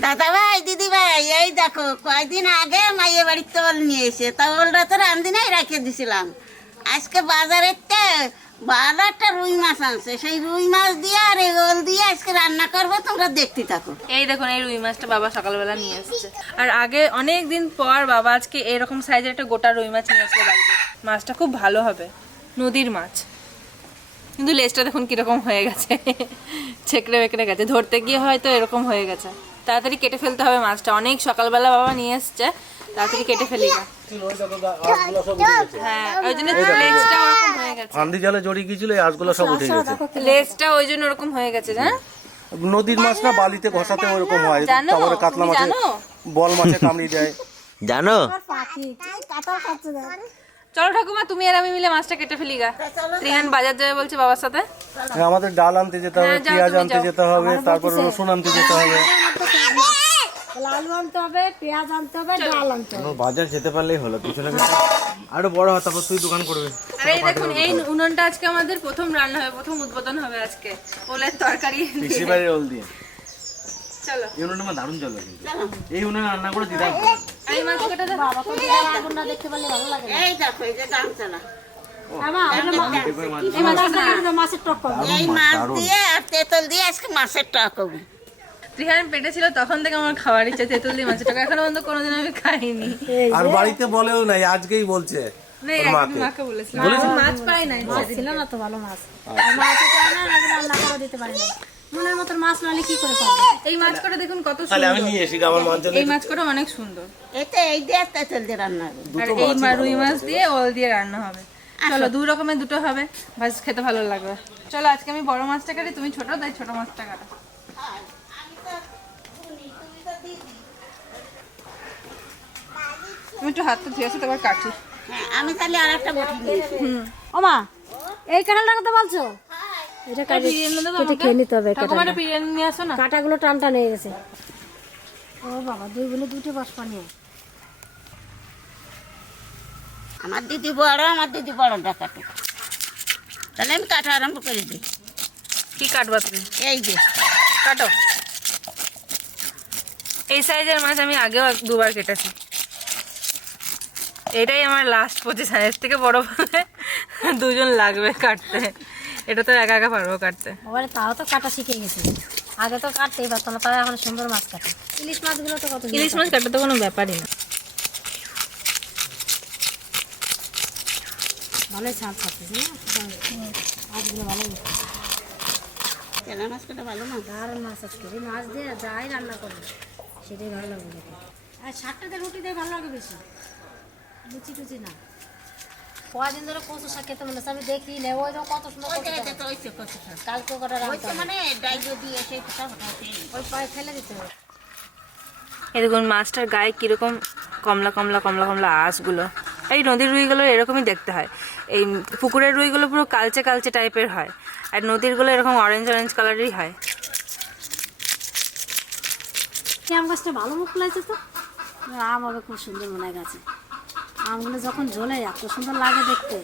দাদা ভাই দিদি ভাই, এই দেখো কয়েকদিন আগে মাইয়ে বাড়ির তোল নিয়ে এসে তোলটা তো রান্ধিনাই রেখে দিছিলাম। আজকে বাজারের ভালো একটা রুই মাছ আনছে, সেই রুই মাছ দিয়ে আর এই ওল দিয়ে আজকে রান্না করবো, তোমরা দেখতে থাকো। এই দেখুন, এই রুই মাছটা বাবা সকালবেলা নিয়ে এসেছে। আর আগে অনেক দিন পর বাবা আজকে এরকম সাইজের একটা গোটা রুই মাছ নিয়ে আসলো বাড়িতে। মাছটা খুব ভালো হবে, নদীর মাছ, কিন্তু লেজটা দেখুন কিরকম হয়ে গেছে, ছেকড়ে বেঁকড়ে গেছে, ধরতে গিয়ে হয়তো এরকম হয়ে গেছে। তাড়াতাড়ি কেটে ফেলতে হবে মাছটা, অনেক সকালবেলা বাবা নিয়ে এসছে, তাড়াতাড়ি কেটে ফেলি না। হ্যাঁ, ওই জন্য লেজটা ওরকম হয়ে গেছে, ফান্দি জালে জড়িয়ে গিয়েছিল, এই আঁশগুলো সব উঠে গেছে। লেজটা ওই জন্য ওরকম হয়ে গেছে। হ্যাঁ, নদীর মাছ না, বালিতে ঘষাতে ওরকম হয়। তারপরে কাতলা মাছে, বল মাছে কামড়ি দেয়, জানো? চলো ঠাকুমা, তুমি আর আমি মিলে মাছটা কেটে ফেলি গা। ত্রিহান বাজার যাবে বলছে বাবার সাথে। আমাদের ডাল আনতে যেতে হবে, পেঁয়াজ আনতে যেতে হবে, তারপর রসুন আনতে যেতে হবে, আলু আনতে হবে, পেঁয়াজ আনতে হবে, ডাল আনতে হবে। বাজার যেতে পারলেই হলো, পিছনে আরো বড় হয়, তারপর তুই দোকান করবি। আরে এই দেখুন, এই উনুনটা আজকে আমাদের প্রথম রান্না হবে, প্রথম উদ্বোধন হবে আজকে ওলের তরকারি পিসি বাড়ির ওল দিয়ে। চলো, এই উনুনটা আমার দারুণ চলে, এই উনুনে রান্না করে দিতে হবে। এই মাছ কাটা দাও বাবা, আগুনটা দেখতে পারলে ভালো লাগে। এই দেখো, এই যে গামছালা, মাছের টক করবো। এই মাছ দিয়ে আর তেঁতুল দিয়ে আজকে মাছের টক হবে। ত্রিহান পেটে ছিল তখন থেকে আমার খাওয়ার ইচ্ছা, তেঁতুল দিয়ে মাছের টক। এখনো পর্যন্ত কোনোদিন আমি খাইনি। আর বাড়িতে বলেও নাই, আজকেই বলছে। না, একদিন মাকে বলেছিলাম, মাছ পাই নাই, মাছ ছিল না তো ভালো মাছ, মাছ রান্না করে দিতে পারি না। মনের মতন মাছ নালে কি করে পাবো? এই মাছ কটা দেখুন কত তাহলে আমি সুন্দর, নিয়ে এসি আমার মাছ। এই মাছ কটা অনেক সুন্দর। এতে এই দিয়ে তেঁতুল দিয়ে রান্না হবে। আর এই রুই মাছ দিয়ে ওল দিয়ে রান্না হবে। চলো, দুই রকমের দুটো হবে, ভাজ খেতে ভালো লাগবে। চলো, আজকে আমি বড় মাছটা কাটি, তুমি ছোট, তাই ছোট মাছটা কাটো। তুমি একটু হাতটা ধুয়ে আসো, তারপর কাটি। হ্যাঁ, আমি তাহলে আর একটা বটি নিয়েছি। ও মা, এই কাঁঠালটা কথা বলছো? এটা কেটে খেয়ে নিতে হবে। ঠাকুমাটা বিরিয়ানি নিয়ে আসো না। কাঁটাগুলো টানটা নিয়ে গেছে। ও বাবা, দুই বোনে দুটো বাসপা নিয়ে। আমার দিদি বড়, আমার দিদি বড়টা কাটুক, তাহলে আমি কাটা আরম্ভ করে দিই। কি কাটবা তুমি? এই যে কাটো। এই সাইজের মাছ আমি আগেও দুবার কেটেছি, এটাই আমার লাস্ট পজিশন। এর থেকে বড় হলে দুজন লাগবে কাটতে, এটা তো একা একা পারবো কাটতে। ওবারে তাও তো কাটা শিখে গেছে, আগে তো কাটতেই পারতো না, তারা এখন সুন্দর মাছ কাটে। ইলিশ মাছগুলো তো কত ইলিশ মাছ কাটা তো কোনো ব্যাপারই না। ভালোই ছাড় খাচ্ছিস না, মাছগুলো ভালো তেলা মাছ কাটা ভালো মাছ। দারুণ মাছ আজকে, এই মাছ দিয়ে যাই রান্না করবে সেটাই ভালো লাগবে দেখে। আর শাকটাতে রুটি দিয়ে ভালো লাগে বেশি, লুচি টুচি না। কদিন ধরে কচু শাক খেতে মনে হচ্ছে, আমি দেখি না, ওই তো কত সুন্দর কচু শাক। কালকে কটা রাখতে হবে, মানে ডাইজে দিয়ে সেই কথা হঠাৎ ওই পায়ে ফেলে দিতে হবে। এই দেখুন মাছটার গায়ে কিরকম কমলা কমলা কমলা কমলা আঁশগুলো। এই নদীর রুইগুলো এরকমই দেখতে হয়, এই পুকুরের রুইগুলো পুরো কালচে কালচে টাইপের হয়, আর নদীরগুলো এরকম অরেঞ্জ অরেঞ্জ কালারেরই হয়। আম গাছটা ভালো মুখ লাগছে তো, আম হবে খুব সুন্দর মনে হয় গাছে। আমগুলো যখন ঝোলে এত সুন্দর লাগে দেখতে।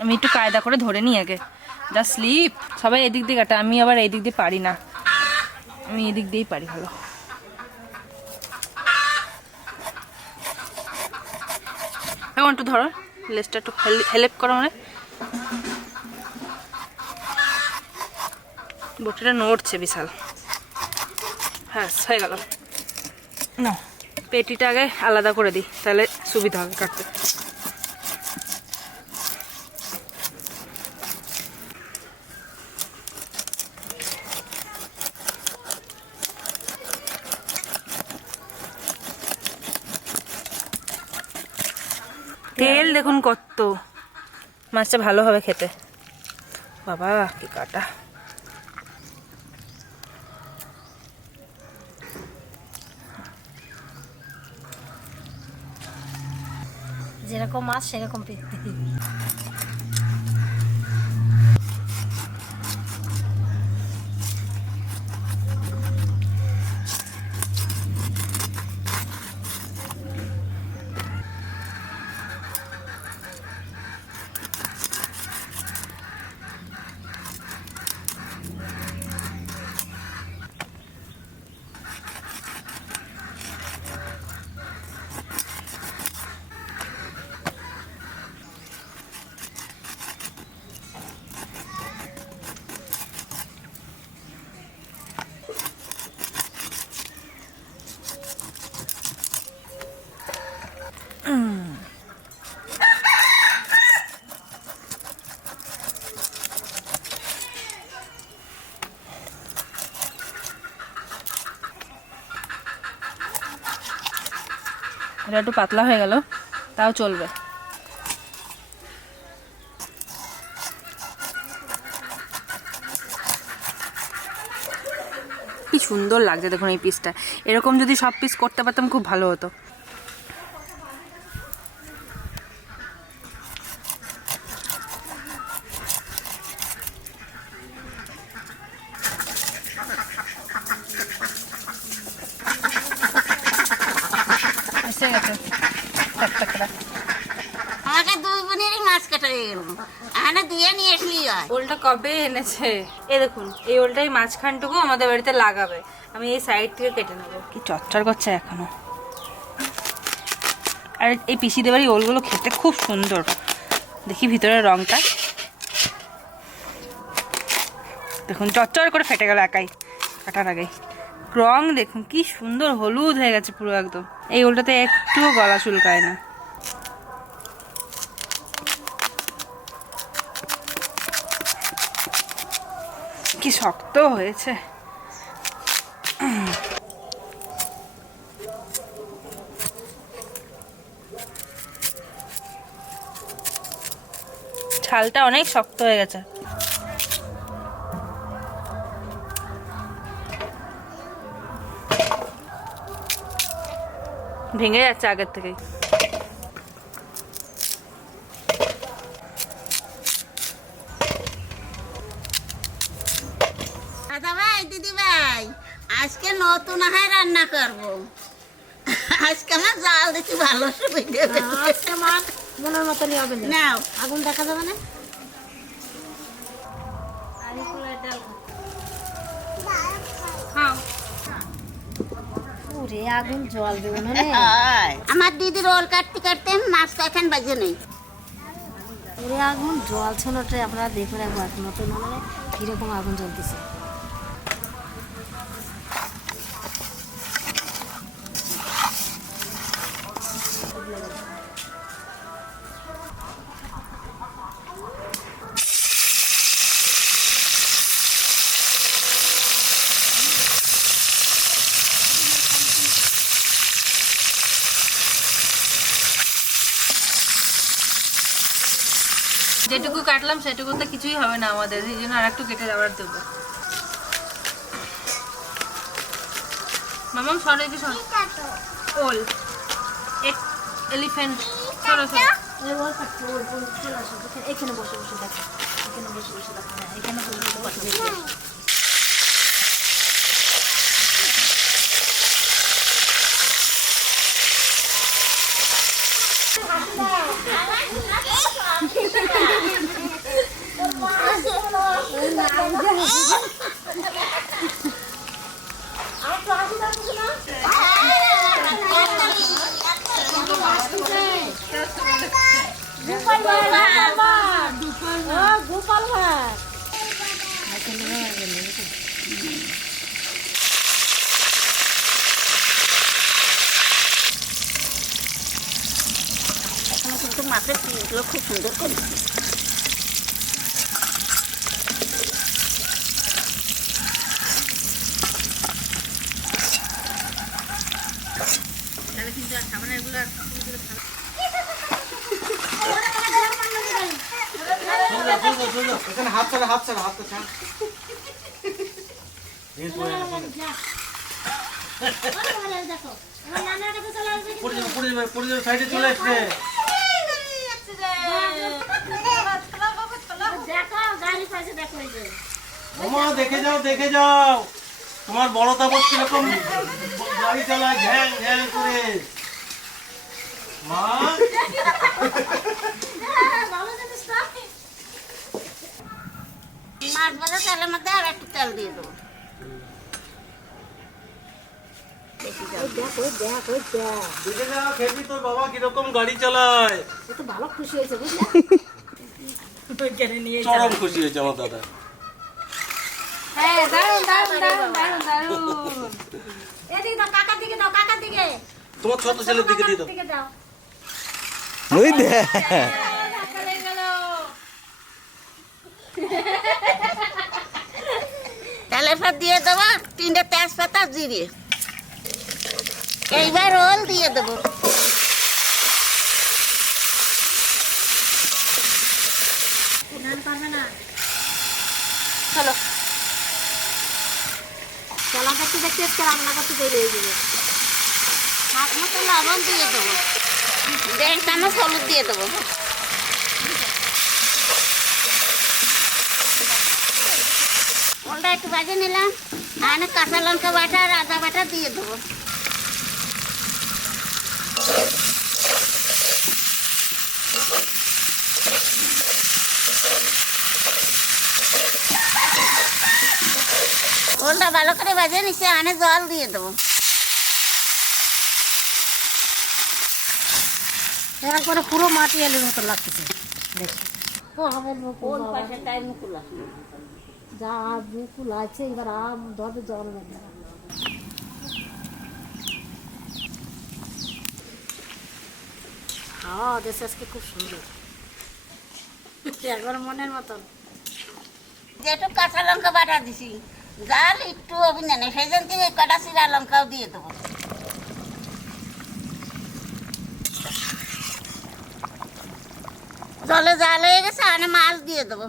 আমি একটু কায়দা করে ধরে নিই আগে, যা স্লিপ। সবাই এদিক দিয়ে কাটা, আমি আবার এই দিক দিয়ে পারি না, আমি এদিক দিয়েই পারি ভালো। এখন একটু ধরো, লেজটা একটু হেল্প করো, মানে বটিটা নড়ছে বিশাল। হ্যাঁ, হয়ে গেল। না, পেটিটা আগে আলাদা করে দিই, তাহলে সুবিধা হবে কাটতে। তেল দেখুন কত, মাছটা ভালো হবে খেতে। বাবা কি কাটা! যেরকম মাছ সেরকম পেতে। এটা একটু পাতলা হয়ে গেল, তাও চলবে। কি সুন্দর লাগছে দেখুন এই পিসটা। এরকম যদি সব পিস করতে পারতাম খুব ভালো হতো। এসে গেছে টাকটাকটা। আমাকে দুই বোনেরই মাছ কাটা হয়ে গেল, আনা দিয়ে নিয়ে আসলি হয়। ওলটা কবে এনেছে? এই দেখুন, এই ওলটাই মাঝখানটুকু আমাদের বাড়িতে লাগাবে। আমি এই সাইড থেকে কেটে নেবো। কি চচ্চর করছে এখনো। আর এই পিসিদের বাড়ি ওলগুলো খেতে খুব সুন্দর। দেখি ভিতরের রংটা, দেখুন চচ্চর করে ফেটে গেল একাই কাটার আগে। রং দেখুন কি সুন্দর হলুদ হয়ে গেছে পুরো একদম। এই ওলটাতে একটুও গলা চুলকায় না। কি শক্ত হয়েছে। ছালটা অনেক শক্ত হয়ে গেছে। ভেঙে যাচ্ছে আগের থেকেই। দাদা ভাই, দিদি ভাই, আজকে নতুন আহার রান্না করব। আজকে আমার জাল দেখি ভালো সুবিধে হবে। আজকে আমার মনের মতনই হবে না। নাও, আগুন দেখা যাবে না। খাও। ওরে আগুন জল দেবো না রে। আমার দিদি রোল কাটতে কাটতে মাছটা এখন বাজে নেই। ওরে আগুন জল ছোনটা আপনারা দেখুন একবার নতুন মানে কিরকম আগুন জ্বলতেছে। যেটুকু কাটলাম সেটুকুতে কিছুই হবে না আমাদের, সেই জন্য আর একটু কেটে আবার দেবো। মামাম সরে কি সর ওল এক এলিফ্যান্ট সরো সরো। এখানে বসে বসে দেখো, এখানে বসে বসে দেখো, এখানে বসে বসে দেখো। কিন্তু মাছের পিসগুলো খুব সুন্দর করে। এখানে হাত ছাড়া হাত ছাড়া হাতটা ছাড়। সাইডে চলে আসবে। দেখে যাও দেখে যাও, তোমার বড় তাপস কিরকম গাড়ি চালায় ঘ্যাং ঘ্যাং করে। মা মাছ ভাজা তেলের মধ্যে আর একটু তেল দিয়ে দেবো। দেখে যাও, খেবি তোর বাবা কিরকম গাড়ি চালায়। ভালো খুশি হয়েছে বুঝলি। চরম খুশি হয়েছে আমার দাদা। হ্যাঁ দারুন দারুন দারুন দারুন দারুন। এদিকে দাও, কাকার দিকে দাও, কাকার দিকে। তোমার ছোট ছেলের দিকে দিয়ে দাও। দিকে দাও। ওই দে তেলের পর দিয়ে দেবো 3টে তেজপাতা জিরে। এইবার রোল দিয়ে দেবো। পারবে না। চলো চলা দেখতে দেখতে আজকে রান্না করতে দেরি হয়ে যাবে। হাত মতো লবণ দিয়ে দেবো, 1.5 চামচ হলুদ দিয়ে দেবো। ওলটা একটু ভাজে নিলাম, আর কাঁচা লঙ্কা বাটা আর আদা বাটা দিয়ে দেবো। ওলটা ভালো করে ভাজে নিচে আনে জল দিয়ে দেবো। একবারে পুরো মাটি এলের মতো লাগতেছে দেখি। আমের মুকুল কোন বাবা। পাশেটাই মুকুল আছে। যা মুকুল আছে এবার আম ধরবে জল নেবে। হাওয়া দেশে আজকে খুব সুন্দর, একবার মনের মতন। যেটু কাঁচা লঙ্কা বাটা দিছি, জাল একটু অভিনয় নেই, সেই জন্য থেকে কটা চিরা লঙ্কাও দিয়ে দেবো। জলে জাল হয়ে গেছে, আনে মাছ দিয়ে দেবো।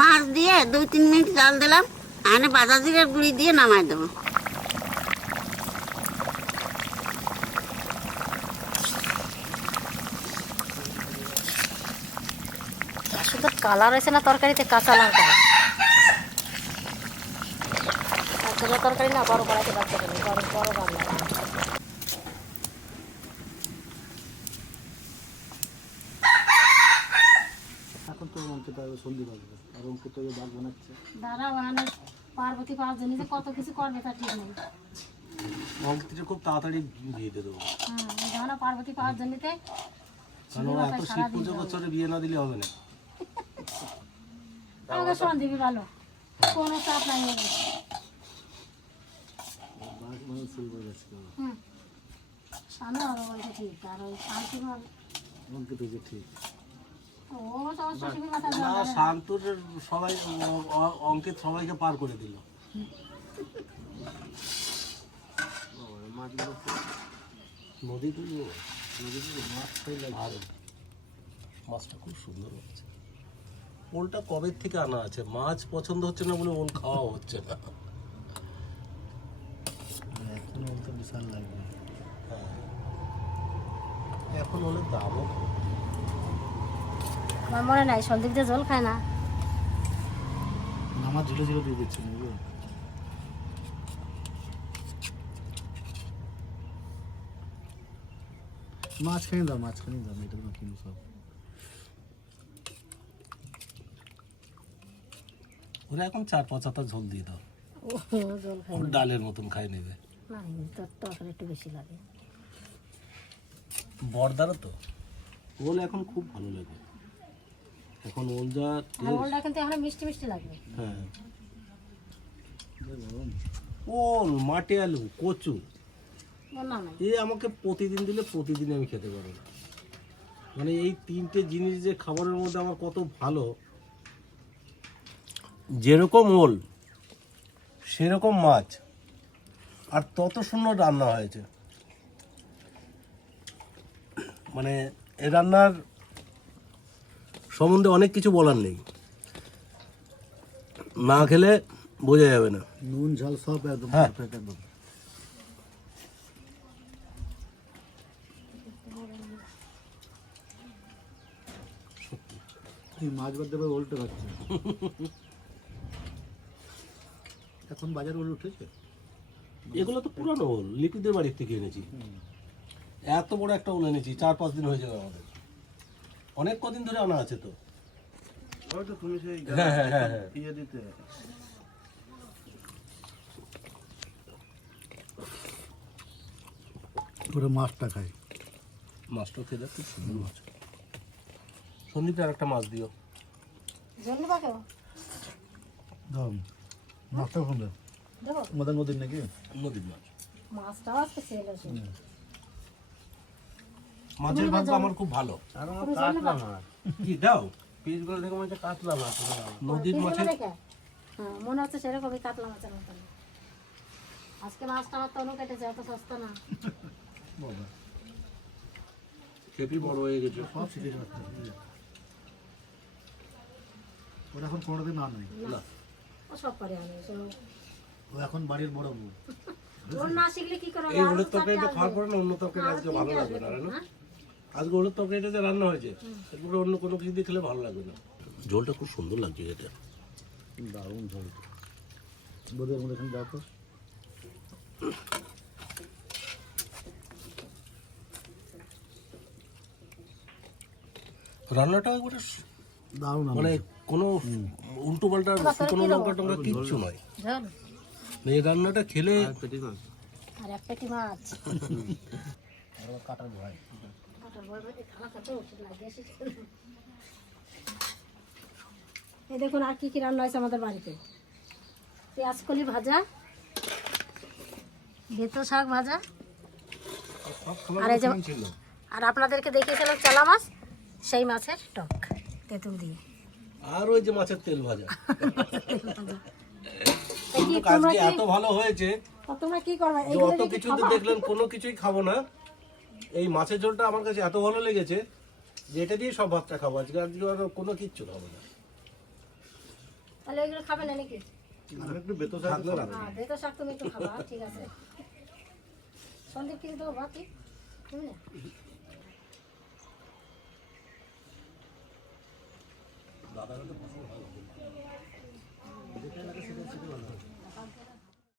মাছ দিয়ে 2-3 মিনিট জাল দিলাম, আনে বাজা জিরার গুঁড়ি দিয়ে নামাই দেবো। সুন্দর কালার হয়েছে না তরকারিতে, কাঁচা লঙ্কা। ছোট তরকারি না, বড় কড়াইতে বাচ্চা দেবে, বড় বড় রান্না। এখন তো মনকে তাহলে সন্ধি বাজবে, আর অঙ্কে তো বাঘ বানাচ্ছে। দাঁড়া বানানো পার্বতী পাঁচ জন্য যে কত কিছু করবে তা ঠিক নেই। অঙ্কটিকে খুব তাড়াতাড়ি বিয়ে দিয়ে দেবো, জানো পার্বতী পাঁচ জন্যতে কারণ ও এত শীত পুজো বছরে বিয়ে না দিলে হবে না। আমাকে শোন দিবি ভালো, কোনো চাপ নাই হবে। বাঘ মানে শুরু করে যাচ্ছে সামনে আরো বলতে ঠিক, আর ওই শান্তি অঙ্কে তো যে ঠিক ও তোমার শ্বশুরের মাথা না, শান্তর সবাই অঙ্কিত সবাইকে পার করে দিল। নদীতে মাছ খাইলে ভালো, মাছটা খুব সুন্দর হচ্ছে। ওলটা কবে থেকে আনা আছে, মাছ পছন্দ হচ্ছে না বলে ওল খাওয়া হচ্ছে না। এখন ওল তো বিশাল লাগবে, এখন ওলের দামও কম। আমার মনে নাই সন্দীপ দিয়ে জল খায় না। আমার ঝুলে ঝুলে দিয়ে দিচ্ছে মাঝখানে দাও, মাঝখানে দাও, এটা তো কিনো সব। ওরা এখন 4-5 হাতা ঝোল দিয়ে দাও, জল খায় ওর ডালের মতন খাই নেবে। না, তোর তরকারি একটু বেশি লাগে। বড়দারও তো ওল এখন খুব ভালো লাগে, এখন ওল যা আর ওলটা কিন্তু এখন মিষ্টি মিষ্টি লাগবে। হ্যাঁ, ওল, মাটি আলু, কচু, না নাই এ আমাকে প্রতিদিন দিলে প্রতিদিন আমি খেতে পারবো না। মানে এই 3টে জিনিস যে খাবারের মধ্যে আমার কত ভালো, যেরকম ওল সেরকম মাছ, আর তত সুন্দর রান্না হয়েছে। মানে এই রান্নার সম্বন্ধে অনেক কিছু বলার নেই, না খেলে বোঝা যাবে না। নুন ঝাল সব একদম হ্যাঁ। পারফেক্ট একদম। এই মাছ বাদ দেবে উল্টে খাচ্ছে। এখন বাজার ওল উঠেছে। এগুলো তো পুরানো ওল, লিপিদের বাড়ির থেকে এনেছি। এত বড় একটা ওল এনেছি, 4-5 দিন হয়ে যাবে আমাদের, অনেক কদিন ধরে আনা আছে তো। হয়তো তুমি সেই হ্যাঁ হ্যাঁ হ্যাঁ হ্যাঁ, ইয়ে দিতে ওরা মাছটা খায়। মাছটা খেলে খুব সুন্দর মাছ। সন্দীপে আর একটা মাছ দিও। জল নিবা কেউ দাও মাছটা কোনটা দেবো। আমাদের নদীর নাকি? নদীর মাছ, মাছটাও আজকে সেল আছে। মাছের ভাগ আমার খুব ভালো। তুমি জল নিবা? কি দাও পিসগুলো দেখে মনে হচ্ছে কাতলা মাছ, নদীর পিসগুলো মাছের। দেখে? হ্যাঁ, মনে হচ্ছে সেরকমই কাতলা মাছের মতন। আজকে মাছটা আমার তনু কেটেছে, এত সস্তা না। বাবা খেপি বড় হয়ে গেছে। সব শিখে যাচ্ছে। ওর এখন কোনোদিন আর নেই। না ও সব পারে আমি, ও এখন বাড়ির বড় বউ। ওর না শিখলে কি করে? এই ওলের তরকারিটা খাওয়ার পরে না অন্য তরকারি আজকে ভালো লাগবে না, না? আজকে ওলের তরকারিটা যে রান্না হয়েছে এরপরে অন্য কোনো কিছু দিয়ে খেলে ভালো লাগবে না। ঝোলটা খুব সুন্দর লাগছে এটা। দারুণ ঝোল। বোধের মধ্যে এখানে দাও তো। রান্নাটা একবারে দারুণ মানে কোনো উল্টো পাল্টা কোনো লঙ্কা টঙ্কা কিচ্ছু নয়। ঝোল এই রান্নাটা খেলে আর এক পেটি মাছ। কাটার ভয়। কাঁটার ভয় ভয় খাওয়া খেতে ওষুধ লাগিয়ে এসেছে। এই দেখুন আর কি কি রান্না হয়েছে আমাদের বাড়িতে। পেঁয়াজ কলি ভাজা, বেতো শাক ভাজা, সব খাবার আর এই যে ছিল। আর আপনাদেরকে দেখিয়েছিলাম চালা মাছ, সেই মাছের টক তেঁতুল দিয়ে। আর ওই যে মাছের তেল ভাজা তা কি কিন্তু তোমরা আজকে কি এত ভালো হয়েছে তোমরা কি করবে? যে এইগুলো অত দেখি কিছুতে দেখলেন কোনো কিছুই খাবো না। এই মাছের ঝোলটা আমার কাছে এত ভালো লেগেছে যে এটা দিয়ে সব ভাতটা খাবো আজকে। আজকে আর কোনো কিচ্ছু খাবো না। তাহলে ওইগুলো খাবে না নাকি? আর একটু বেতো থাকলে রাখো। হ্যাঁ বেতো শাক তুমি একটু খাবা, ঠিক আছে। সন্দীপ কিছু দেবো বাকি তুমি না? দাদারা তো খুব ভালো।